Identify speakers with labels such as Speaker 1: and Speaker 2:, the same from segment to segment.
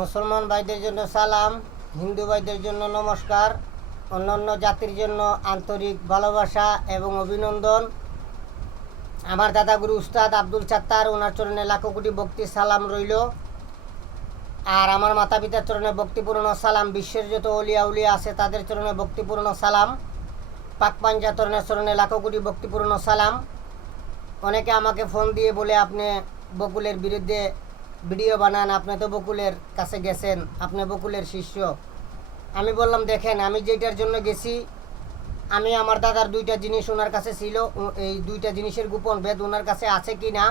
Speaker 1: মুসলমান ভাইদের জন্য সালাম, হিন্দু ভাইদের জন্য নমস্কার, অন্যান্য জাতির জন্য আন্তরিক ভালোবাসা এবং অভিনন্দন। আমার দাদাগুরু উস্তাদ আব্দুল চাত্তার, ওনার চরণে লাখো কোটি ভক্তি সালাম রইল। আর আমার মাতা পিতার চরণে ভক্তিপূর্ণ সালাম, বিশ্বের যত অলিয়া উলিয়া আছে তাদের চরণে ভক্তিপূর্ণ সালাম। পাক পাঞ্জা তরণের চরণে লাখো কোটি ভক্তিপূর্ণ সালাম। অনেকে আমাকে ফোন দিয়ে বলে আপনি বকুলের বিরুদ্ধে ভিডিও বানান, আপনি তো বকুলের কাছে গেছেন, আপনি বকুলের শিষ্য। আমি বললাম, দেখেন, আমি যেটার জন্য গেছি, আমি আমার দাদার দুইটা জিনিস ওনার কাছে ছিল এই দুইটা জিনিসের গোপন ভেদ ওনার কাছে আছে কি না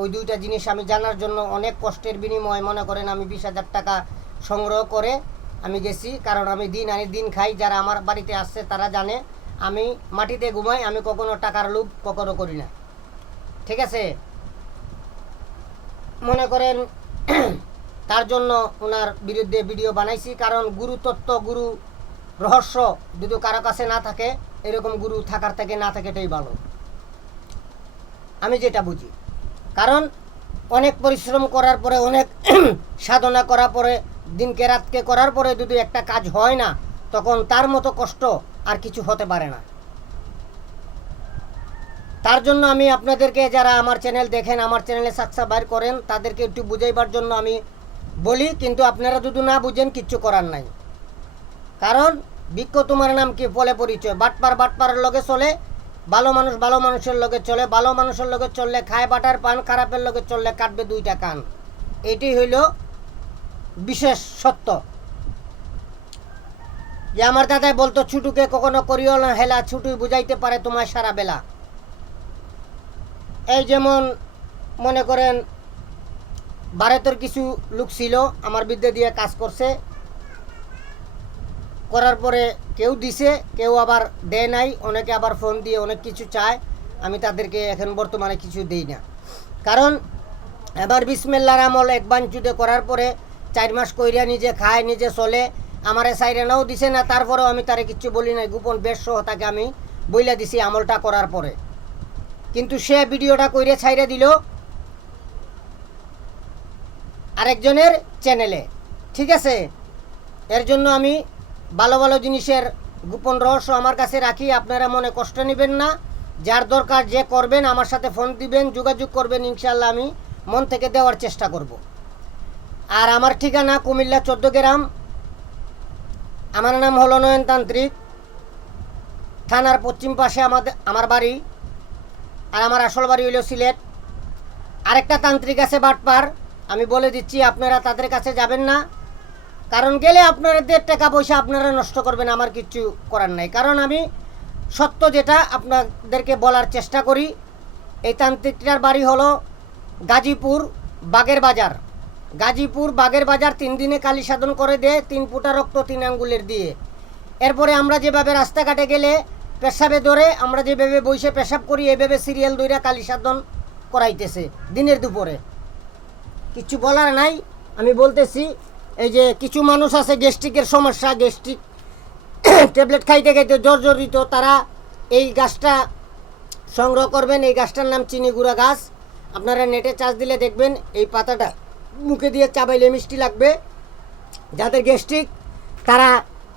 Speaker 1: ওই দুইটা জিনিস আমি জানার জন্য অনেক কষ্টের বিনিময়ে মনে করেন আমি বিশ হাজার টাকা সংগ্রহ করে আমি গেছি, কারণ আমি দিন আনি দিন খাই, যারা আমার বাড়িতে আসছে তারা জানে, আমি মাটিতে ঘুমাই, আমি কখনো টাকার লোভ কখনো করি না। ঠিক আছে? মনে করেন, তার জন্য ওনার বিরুদ্ধে ভিডিও বানাইছি, কারণ গুরু তত্ত্ব, গুরু রহস্য যদি কারও কাছে না থাকে, এরকম গুরু থাকার থেকে না থাকে এটাই ভালো। আমি যেটা বুঝি। কারণ অনেক পরিশ্রম করার পরে, অনেক সাধনা করার পরে, দিনকে রাতকে করার পরে যদি একটা কাজ হয় না, তখন তার মতো কষ্ট আর কিছু হতে পারে না। তার জন্য আমি আপনাদেরকে যারা আমার চ্যানেল দেখেন, আমার চ্যানেলে সাবস্ক্রাইব করেন, তাদেরকে একটু বুঝাইবার জন্য আমি বলি, কিন্তু আপনারা যদি না বুঝেন, কিচ্ছু করার নাই। কারণ বৃক্ষ তোমার নাম কি? বলে পরিচয়। বাটপার বাটপারের লগে চলে, ভালো মানুষ ভালো মানুষের লগে চলে, ভালো মানুষের লগে চললে খায় বাটার পান, খারাপের লগে চললে কাটবে দুইটা কান। এটি হইল বিশেষ সত্য। যে আমার দাদাই বলতো, ছুটুকে কখনো করিও না, হেলা, ছুটুই বুঝাইতে পারে তোমার সারা বেলা। এই যেমন মনে করেন ভারতের কিছু লোক ছিল, আমার বিদ্যা দিয়ে কাজ করছে। করার পরে কেউ দিছে, কেউ আবার দেয় নাই, অনেকে আবার ফোন দিয়ে অনেক কিছু চায়। আমি তাদেরকে এখন বর্তমানে কিছু দিই না। কারণ এবার বিসমিল্লার আমল এক বাঞ্চুতে করার পরে চার মাস কইরা নিজে খায়, নিজে চলে। আমারে সাইরেনাও দিছে না, তারপরেও আমি তারে কিচ্ছু বলি নাই। গোপন বেশ সহ তাকে আমি বইলা দিছি আমলটা করার পরে। কিন্তু সে ভিডিওটা কইরে ছাইরে দিল আরেকজনের চ্যানেলে। ঠিক আছে? এর জন্য আমি ভালো ভালো জিনিসের গোপন রহস্য আমার কাছে রাখি, আপনারা মনে কষ্ট নেবেন না। যার দরকার যে করবেন, আমার সাথে ফোন দিবেন, যোগাযোগ করবেন ইনশাল্লাহ আমি মন থেকে দেওয়ার চেষ্টা করব। আর আমার ঠিকানা কুমিল্লা চোদ্দ গ্রাম। আমার নাম হলো নয়নতান্ত্রিক। থানার পশ্চিম পাশে আমাদের আমার বাড়ি আর আমার আসল বাড়ি হইল সিলেট। আরেকটা তান্ত্রিক আছে বাটপার। আমি বলে দিচ্ছি, আপনারা তাদের কাছে যাবেন না। কারণ গেলে আপনাদের টাকা পয়সা আপনারা নষ্ট করবেন, আমার কিচ্ছু করার নাই। কারণ আমি সত্য যেটা, আপনাদেরকে বলার চেষ্টা করি, এই তান্ত্রিকটার বাড়ি হলো গাজীপুর বাগের বাজার। গাজীপুর বাগের বাজার তিন দিনে কালী সাধন করে দেয়, তিন ফুটা রক্ত, তিন আঙ্গুলের দিয়ে। এরপরে আমরা যেভাবে রাস্তাঘাটে গেলে পেশাবে ধরে আমরা যেভাবে বসে পেশাব করি এইভাবে সিরিয়াল দইরা কালী সাধন করাইতেছে দিনের দুপুরে। কিছু বলার নাই, আমি বলতেছি, এই যে কিছু মানুষ আছে, গ্যাস্ট্রিকের সমস্যা, গ্যাস্ট্রিক ট্যাবলেট খাইতে খাইতে জর্জরিত, তারা এই গাছটা সংগ্রহ করবেন, এই গাছটার নাম চিনি গুঁড়া গাছ। আপনারা নেটে চার্জ দিলে দেখবেন, এই পাতাটা মুখে দিয়ে চাবাইলে মিষ্টি লাগবে। যাদের গ্যাস্ট্রিক, তারা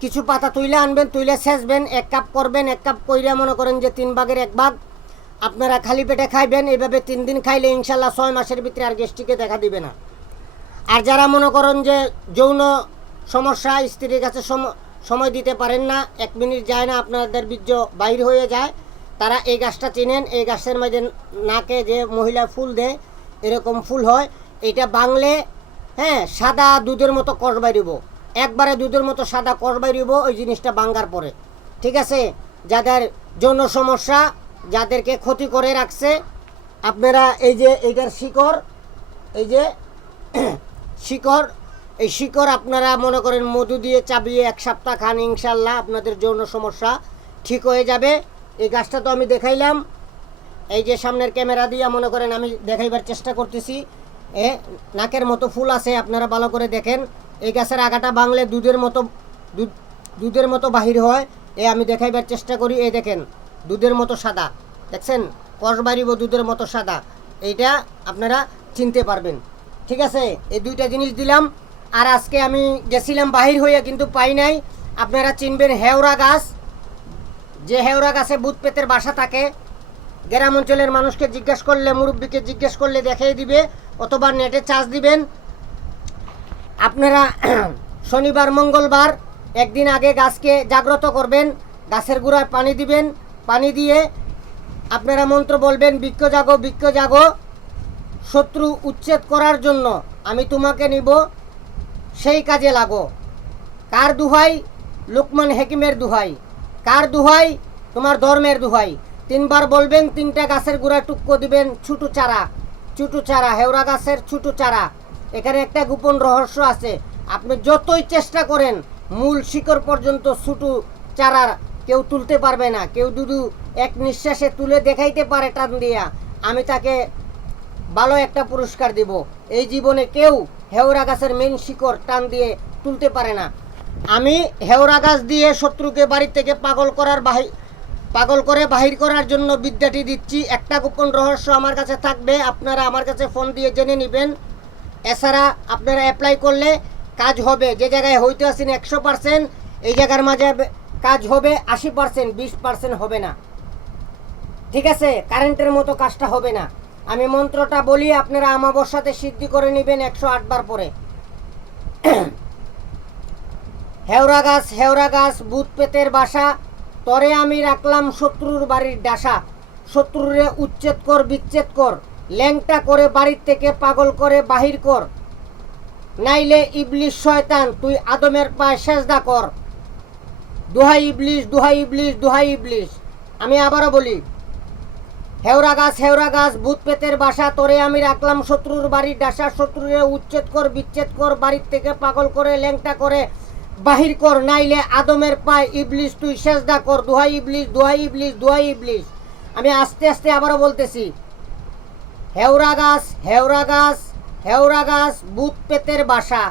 Speaker 1: কিছু পাতা তুইলে আনবেন, তুইলে সেচবেন, এক কাপ করবেন, এক কাপ কইরা মনে করেন যে তিন ভাগের এক ভাগ। আপনারা খালি পেটে খাইবেন, এভাবে তিন দিন খাইলে ইনশাল্লাহ ছয় মাসের ভিতরে আর গ্যাস্ট্রিকে দেখা দিবে না। আর যারা মনে করেন যে যৌন সমস্যা, স্ত্রীর কাছে সম- সময় দিতে পারেন না, এক মিনিট যায় না, আপনাদের বীর্য বাহির হয়ে যায়, তারা এই গাছটা চেনেন, এই গাছের মধ্যে নাকে যে মহিলা ফুল দেয়, এরকম ফুল হয়। এটা বাংলে হ্যাঁ সাদা দুধের মতো কষ বাইরিব একবারে দুধের মতো সাদা কষ বাইরিব ওই জিনিসটা বাঙ্গার পরে। ঠিক আছে? যাদের যৌন সমস্যা, যাদেরকে ক্ষতি করে রাখছে, আপনারা এই যে এইটার শিকড়, এই যে শিকড়, এই শিকড় আপনারা মনে করেন মধু দিয়ে চাবিয়ে এক সপ্তাহ খান ইনশাল্লাহ আপনাদের যৌন সমস্যা ঠিক হয়ে যাবে। এই গাছটা তো আমি দেখাইলাম। এই যে সামনের ক্যামেরা দিয়ে মনে করেন আমি দেখাইবার চেষ্টা করতেছি। এ, নাকের মতো ফুল আছে, আপনারা ভালো করে দেখেন। এই গাছের আগাটা বাংলে দুধের মতো, দুধ, দুধের মতো বাহির হয়। এ আমি দেখাইবার চেষ্টা করি এই দেখেন, দুধের মতো সাদা। দেখছেন? কষ বাড়িব দুধের মতো সাদা। এইটা আপনারা চিনতে পারবেন। ঠিক আছে? এই দুইটা জিনিস দিলাম। আর আজকে আমি গেছিলাম বাহির হইয়া কিন্তু পাই নাই। আপনারা চিনবেন হেওড়া গাছ। যে হেওড়া গাছে ভূত পেতের বাসা থাকে, গ্রাম অঞ্চলের মানুষকে জিজ্ঞেস করলে, মুরব্বীকে জিজ্ঞেস করলে দেখিয়ে দিবে, অথবা নেটে চার্জ দিবেন। আপনারা শনিবার, মঙ্গলবার একদিন আগে গাছকে জাগ্রত করবেন, গাছের গোড়ায় পানি দিবেন, পানি দিয়ে আপনারা মন্ত্র বলবেন, বৃক্ষ জাগো বৃক্ষ জাগো, শত্রু উচ্ছেদ করার জন্য আমি তোমাকে নিব, সেই কাজে লাগো। কার দুহাই? লুকমান হেকিমের দুহাই। কার দুহাই? তোমার ধর্মের দুহাই। তিনবার বলবেন, তিনটা গাছের গোড়া টুকরো দিবেন, ছুটু চারা ছুটু চারা, হেওড়া গাছের ছুটু চারা। এখানে একটা গোপন রহস্য আছে। আপনি যতই চেষ্টা করেন, মূল শিকড় পর্যন্ত ছুটু চারার কেউ তুলতে পারবে না। কেউ দুদু এক নিঃশ্বাসে তুলে দেখাইতে পারে টান দিয়া। আমি তাকে ভালো একটা পুরস্কার দিব। এই জীবনে কেউ হেওরা গাছের মেন শিকড় টান দিয়ে তুলতে পারে না। আমি হেওরা গাছ দিয়ে শত্রুকে বাড়ি থেকে পাগল করার বাহি পাগল করে বাহির করার জন্য বিদ্যাটি দিচ্ছি। একটা গোপন রহস্য আমার কাছে থাকবে। আপনারা আমার কাছে ফোন দিয়ে জেনে নেবেন। এছাড়া আপনারা অ্যাপ্লাই করলে কাজ হবে। যে জায়গায় হইতে আসেন একশো পার্সেন্ট এই জায়গার মাঝে কাজ হবে আশি পার্সেন্ট বিশ পার্সেন্ট হবে না। ঠিক আছে? কারেন্টের মতো কাজটা হবে না। আমি মন্ত্রটা বলি, আপনারা আমাবস্যাতে সিদ্ধি করে নেবেন একশো আটবার পরে। হেওড়া গাছ হেওড়া গাছ বুধ পেতের বাসা, তরে আমি রাখলাম শত্রুর বাড়ির ডাসা। শত্রুরে উচ্ছেদ কর, বিচ্ছেদ কর। ল্যাংটা করে বাড়ির থেকে পাগল করে বাহির কর। নাইলে ইবলিশ শয়তান, তুই আদমের পায়ে সেজদা কর। দুহাই ইবলিশ দুহাই ইবলিশ দুহাই ইবলিশ। আমি আবারও বলি হেওড়া গাছ হেওড়া গাছ, ভূত পেতের বাসা, তোরে আমি রাখলাম শত্রুর বাড়ির ডাসা শত্রুরে উচ্ছেদ কর, বিচ্ছেদ কর, বাড়ির থেকে পাগল করে ল্যাংটা করে বাহির কর। নাইলে আদমের পায় ইবলিশ, তুই সেজদা কর। দুহাই ইবলিশ দুহাই ইবলিশ দুহাই ইবলিশ। আমি আস্তে আস্তে আবারও বলতেছি হেওড়া গাছ হেওড়া গাছ হেওড়া গাছ ভূত পেতের বাসা।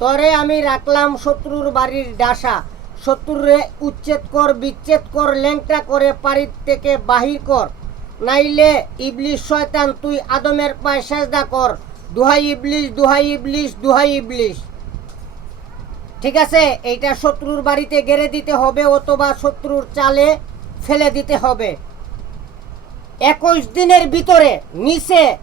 Speaker 1: তরে আমি রাখলাম শত্রুর বাড়ির ডাসা। শত্রুরে উচ্ছেদ কর, বিচ্ছেদ কর, ল্যাংটা করে পাড়ির থেকে বাহির কর। নাইলে ইবলিশ শয়তান তুই আদমের পায়ে সেজদা কর। দুহাই ইবলিশ দুহাই ইবলিশ দুহাই ইবলিশ। ঠিক আছে? এইটা শত্রুর বাড়িতে গেড়ে দিতে হবে অথবা শত্রুর চালে ফেলে দিতে হবে। একুশ দিনের ভিতরে, নিচে,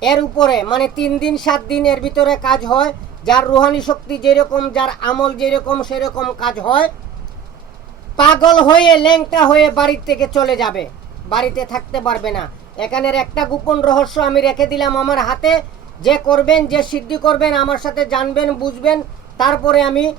Speaker 1: এর উপরে মানে তিন দিন, সাত দিন এর ভিতরে কাজ হয়। যার রুহানি শক্তি যেরকম, যার আমল যেরকম, সেরকম কাজ হয়। পাগল হয়ে, ল্যাংটা হয়ে বাড়ির থেকে চলে যাবে। বাড়িতে থাকতে পারবে না। এখানের একটা গোপন রহস্য আমি রেখে দিলাম আমার হাতে। যে করবেন, যে সিদ্ধি করবেন, আমার সাথে জানবেন, বুঝবেন। তারপরে আমি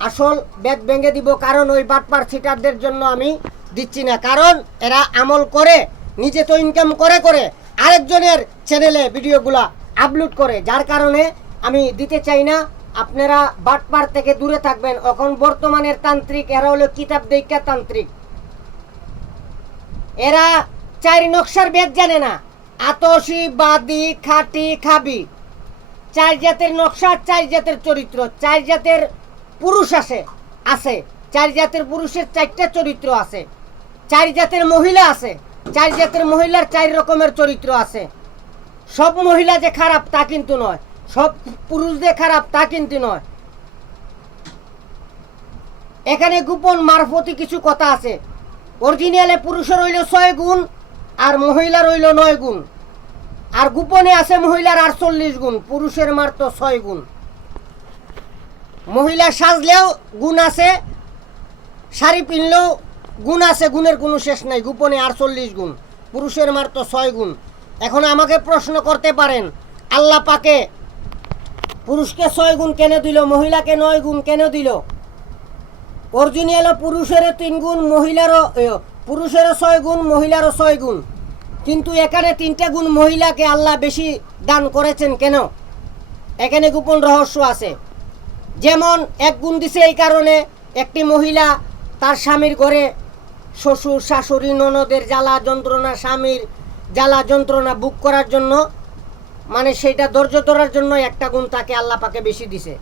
Speaker 1: আসল বেদ ভেঙে দিব। কারণ ওই বাটপার সিটারদের জন্য আমি দিচ্ছি না। কারণ এরা আমল করে নিজে তো ইনকাম করে করে আরেকজনের চ্যানেলে ভিডিওগুলা আপলোড করে। যার কারণে আমি দিতে চাই না। আপনারা বাটপার থেকে দূরে থাকবেন। এখন বর্তমানের তান্ত্রিক, এরা হলো কিতাব দেখা তান্ত্রিক। এরা চারি নকশার বেদ জানে না। আতসি, বাদি, খাটি, খাবি। চার জাতের নকশা, চার জাতের চরিত্র। চার জাতের পুরুষ আছে আছে চার জাতের পুরুষের চারটা চরিত্র আছে চার জাতের মহিলা আছে চার জাতের মহিলার চার রকমের চরিত্র আছে। সব মহিলা যে খারাপ তা কিন্তু নয়, সব পুরুষ যে খারাপ তা কিন্তু নয়। এখানে গোপন মারফতি কিছু কথা আছে। অরিজিনালে পুরুষের হইল ছয় গুণ, আর মহিলার হইল নয় গুণ। আর গোপনে আছে মহিলার আটচল্লিশ গুণ, পুরুষের মাত্র ছয় গুণ। মহিলা সাজলেও গুণ আছে, শাড়ি পিনলেও গুণ আছে, গুণের কোনো শেষ নাই। গোপনে আটচল্লিশ গুণ, পুরুষের মাত্র ছয় গুণ। এখন আমাকে প্রশ্ন করতে পারেন, আল্লাহ পাকে পুরুষকে ছয় গুণ কেন দিল, মহিলাকে নয় গুণ কেন দিল? অরিজিনাল পুরুষেরও তিন গুণ, মহিলারও পুরুষেরও ছয় গুণ, মহিলারও ছয় গুণ। কিন্তু এখানে তিনটা গুণ মহিলাকে আল্লাহ বেশি দান করেছেন কেন? এখানে গোপন রহস্য আছে। যেমন এক গুণ দিছে এই কারণে, একটি মহিলা তার স্বামীর ঘরে শ্বশুর, শাশুড়ি, ননদের জ্বালা যন্ত্রণা, স্বামীর জ্বালা যন্ত্রণা বুক করার জন্য মানে সেটা ধৈর্য ধরার জন্য একটা গুণ তাকে আল্লাহ পাকে বেশি দিছে।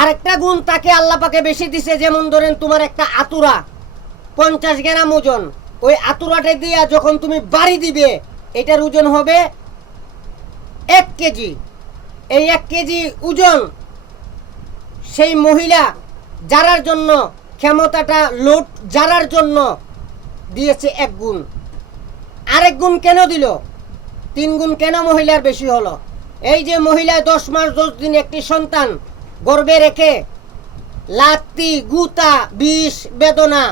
Speaker 1: আরেকটা গুণ তাকে আল্লাহ পাকে বেশি দিছে, যেমন ধরেন তোমার একটা আতুরা, পঞ্চাশ গ্রাম ওজন, ওই আতুরাটা দিয়া যখন তুমি বাড়ি দিবে, এটার ওজন হবে এক কেজি। এই এক কেজি ওজন সেই মহিলা যারার জন্য ক্ষমতাটা লোট যারার জন্য দিয়েছে এক গুণ। আরেক গুণ কেন দিল? তিন গুণ কেন মহিলার বেশি হলো? এই যে মহিলা দশ মাস দশ দিন একটি সন্তান গর্বে রেখে লাত্তি, গুতা, বিষ, বেদনা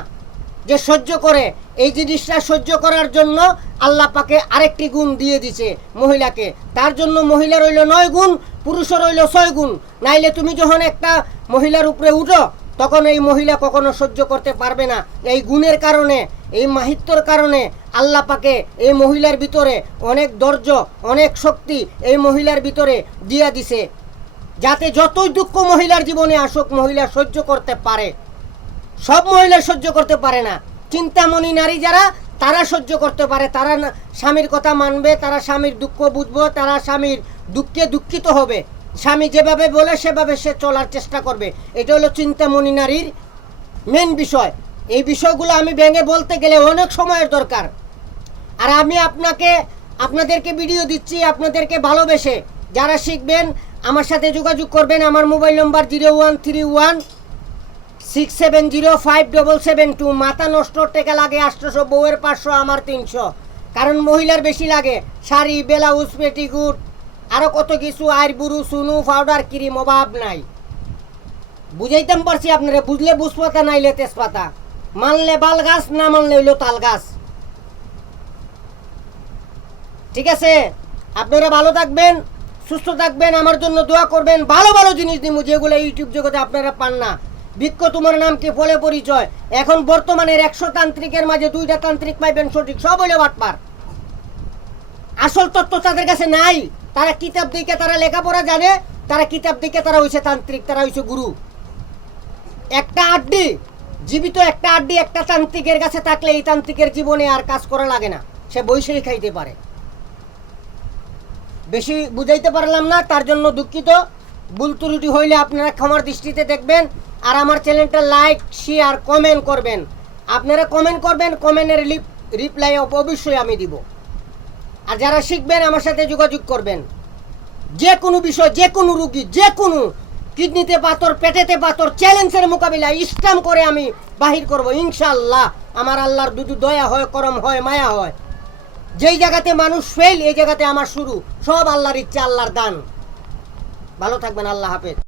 Speaker 1: যে সহ্য করে, এই জিনিসটা সহ্য করার জন্য আল্লাহ পাকে আরেকটি গুণ দিয়ে দিছে মহিলাকে। তার জন্য মহিলা রইল নয় গুণ, পুরুষও রইল ছয় গুণ। নাইলে তুমি যখন একটা মহিলার উপরে উঠো তখন এই মহিলা কখনো সহ্য করতে পারবে না। এই গুণের কারণে, এই মাহিত্যর কারণে আল্লাহ পাকে এই মহিলার ভিতরে অনেক ধৈর্য, অনেক শক্তি এই মহিলার ভিতরে দিয়া দিছে। যাতে যতই দুঃখ মহিলার জীবনে আসুক, মহিলা সহ্য করতে পারে। সব মহিলা সহ্য করতে পারে না। চিন্তামণি নারী যারা, তারা সহ্য করতে পারে। তারা স্বামীর কথা মানবে, তারা স্বামীর দুঃখ বুঝবে, তারা স্বামীর দুঃখে দুঃখিত হবে। স্বামী যেভাবে বলে, সেভাবে সে চলার চেষ্টা করবে। এটা হলো চিন্তামণি নারীর মেন বিষয়। এই বিষয়গুলো আমি ভেঙে বলতে গেলে অনেক সময়ের দরকার। আর আমি আপনাকে, আপনাদেরকে ভিডিও দিচ্ছি, আপনাদেরকে ভালোবেসে। যারা শিখবেন, আমার সাথে যোগাযোগ করবেন, আমার mobile number zero one three one six seven zero five double seven two. মাথা নষ্ট, টেকা লাগে আটশোশো বউয়ের পাঁচশো, আমার তিনশো। কারণ মহিলার বেশি লাগে। শাড়ি, ব্লাউজ, পেটিকুট আরও কত কিছু আয়ের বুরু সুনু পাউডার ক্রিম অভাব নাই। বুঝাইতাম পারছি আপনারা, বুঝলে বুঝপাতা, নাইলে তেজপাতা। মানলে বাল গাছ, না মানলে হইল তাল গাছ। ঠিক আছে? আপনারা ভালো থাকবেন, সুস্থ থাকবেন, আমার জন্য দোয়া করবেন। ভালো ভালো জিনিস দিব যেগুলো ইউটিউব জগতে আপনারা পান না। বৃক্ষ তোমার নাম কি? ফলে পরিচয়। এখন বর্তমানের একশো তান্ত্রিকের মাঝে দুইটা তান্ত্রিক পাইবেন সঠিক। সব হইলে বাটপার। আসল তত্ত্ব তাদের কাছে নাই। তারা কিতাব দিকে তারা লেখাপড়া জানে, তারা কিতাব দিকে তারা হইছে তান্ত্রিক, তারা হইছে গুরু। একটা আড্ডি, জীবিত একটা আড্ডি একটা তান্ত্রিকের কাছে থাকলে এই তান্ত্রিকের জীবনে আর কাজ করা লাগে না। সে বৈশাখী খাইতে পারে। বেশি বুঝাইতে পারলাম না, তার জন্য দুঃখিত। ভুল ত্রুটি হইলে আপনারা ক্ষমার দৃষ্টিতে দেখবেন আর আমার চ্যানেলটা লাইক, শেয়ার, কমেন্ট করবেন। আপনারা কমেন্ট করবেন, কমেন্টের রিপ্লাই অবশ্যই আমি দিব। আর যারা শিখবেন, আমার সাথে যোগাযোগ করবেন। যে কোনো বিষয়, যে কোনো রুগী, যে কোনো কিডনিতে পাথর, পেটেতে পাথর, চ্যালেঞ্জের মোকাবিলা ইসলাম করে আমি বাহির করব ইনশাল্লাহ আমার আল্লাহর দুদু দয়া হয়, করম হয়, মায়া হয়। যেই জায়গাতে মানুষ ফেল এই জায়গাতে আমার শুরু। সব আল্লাহর ইচ্ছা, আল্লাহর দান। ভালো থাকবেন, আল্লাহ হাফেজ।